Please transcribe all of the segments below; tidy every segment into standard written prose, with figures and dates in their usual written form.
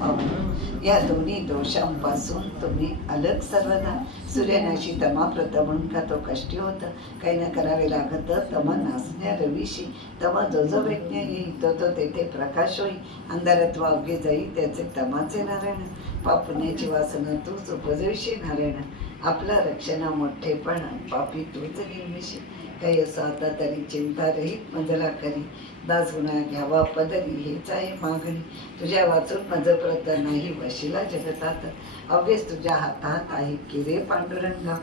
पाहून या दोन्ही दोषांपासून तुम्ही अलग सर्वदा. सूर्यनाशी तमा प्रत म्हणून का तो कष्टी होतं, काही न करावे लागत तम नाचण्या रवीशी. तम जो जो वेज्ञ येई तो तो तेथे प्रकाश होई. अंधारत्व अवघे जाई त्याचे तमाचे नारायण. पाप पुण्याची वासना तूच उपजविशी नारायण. आपला रक्षणा मोठेपण पापी तूच निर्मिशी. काही असं आता तरी चिंता रहित मजला करी. दास गुणा घ्यावा पदरी हेच आहे मागणी. तुझ्या वाचून माझं प्रत नाही वशिला जगतात. अवघेच तुझ्या हातात आहे की रे पांडुरंगा.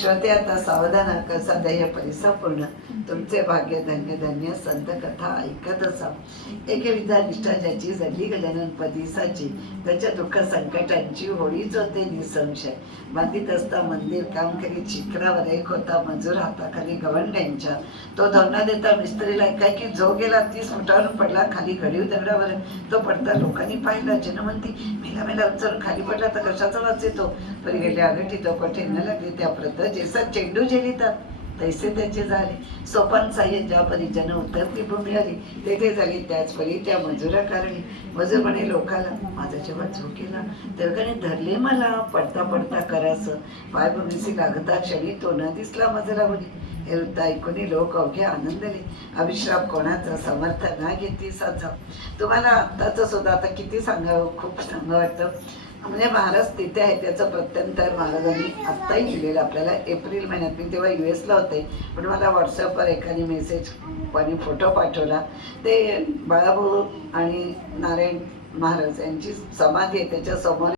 श्रोते आता सावधान कसा दह्य परिसापूर्ण. तुमचे भाग्य धन्य धन्य संत कथा ऐकत असा. एके विधा निष्ठा ज्याची जडली गजानन पदिसाची. त्याच्या दुःख संकटांची होळीच होते निसंशय. बांधित असता मंदिर काम करीत शिखरावर एक होता मजूर हाताखाली गवंड्यांच्या. तो धवना देता मिस्त्रीला काय की जो गेला 30 फुटावरून पडला खाली घडीव दगडावर. तो पडता लोकांनी पाहिला. जनमंती मेला मेला उचलून खाली पडला तर कशाचा वाच येतो. परी गेले आगठी तो पठे न लागले त्या प्रत. जेसा चेंडू झेलितात तैसे त्याचे झाले. सोपान साह्य ज्या परी जन उतरती भूमी आली. तेथे झाली त्याच परी त्या मजुरा कारणी. मजूर म्हणे लोकाला माझा जेव्हा झोकेला तेव्हा धरले मला पडता पडता करास. पायभूमीसी लागता क्षणी तो न दिसला मजला मुली. हे वृत्त ऐकून लोक अवघे आनंदले. अभिश्राप कोणाचा समर्थ ना घेती साचा. तुम्हाला आत्ताच सुद्धा आता किती सांगावं, खूप सांगावं वाटतं. म्हणजे महाराज तिथे आहे त्याचं प्रत्यंतर महाराजांनी आत्ताही दिलेलं आपल्याला. एप्रिल महिन्यात मी तेव्हा US ला होते, पण मला व्हॉट्सअपवर एखादी मेसेज आणि फोटो पाठवला. ते बाळाभाऊ आणि नारायण महाराज यांची समाधी आहे त्याच्यासमोर